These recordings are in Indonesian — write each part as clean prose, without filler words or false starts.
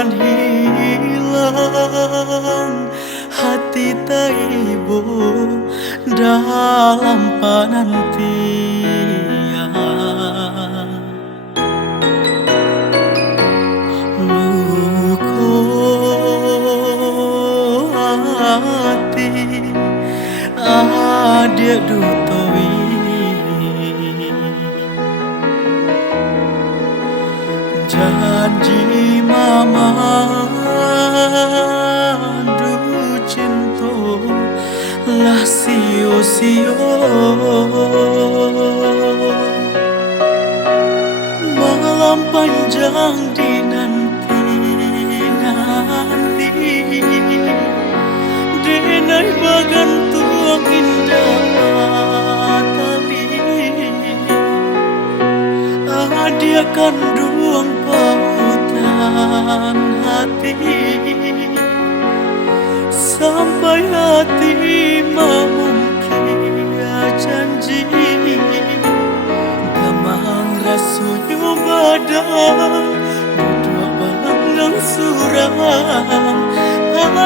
Bulan hilang hati taibo dalam penantian. Luko hati adik dutoi janji mama du cinto lah sio-sio. Malam panjang dinanti-nanti denai bagan tuang indah matali dia kandung pautan hati sampai hati memungkir janji gamang rasunya badan dua balang surah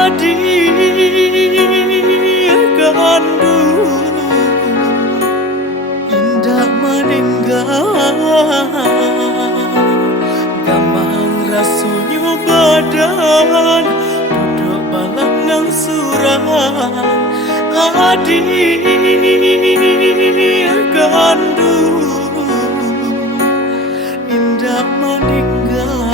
adik kandung indah meninggal gamang rasunya badan duduk balangang surah adik kandung indah meninggal.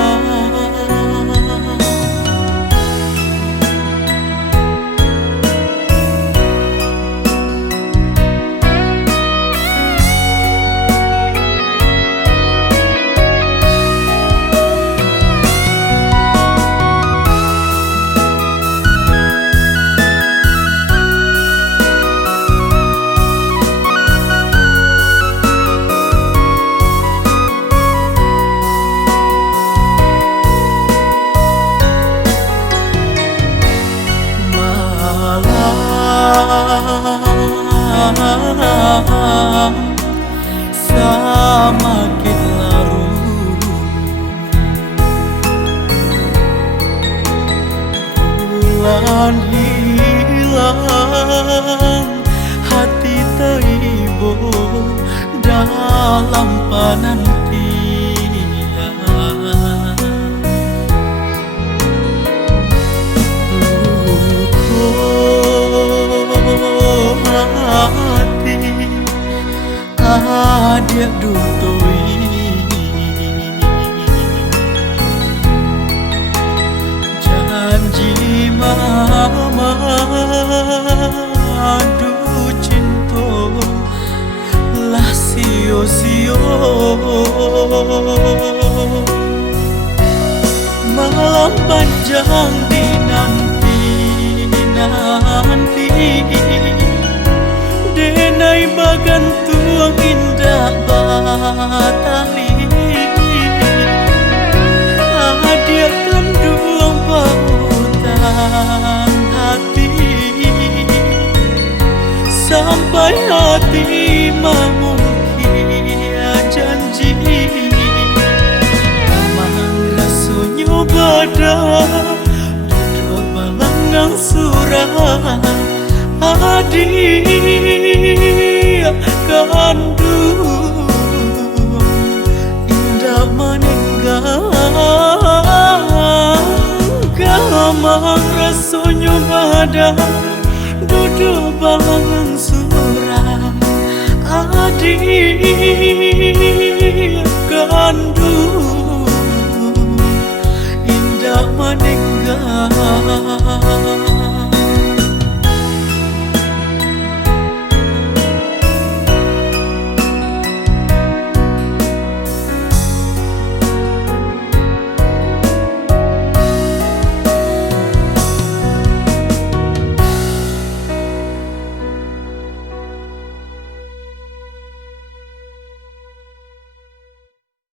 Semakin larut bulan hilang hati taibo dalam penantian. Hati adik dutoi janji mama du cinto lah sio-sio. Malam panjang dinanti-nanti denai bagan tuang indah batali dia kandung pautan hati sampai hati memungkir janji gamang rasunya badan duduk balangang surah adik kandung indah meninggal gamang rasunya badan duduk balangang surah adik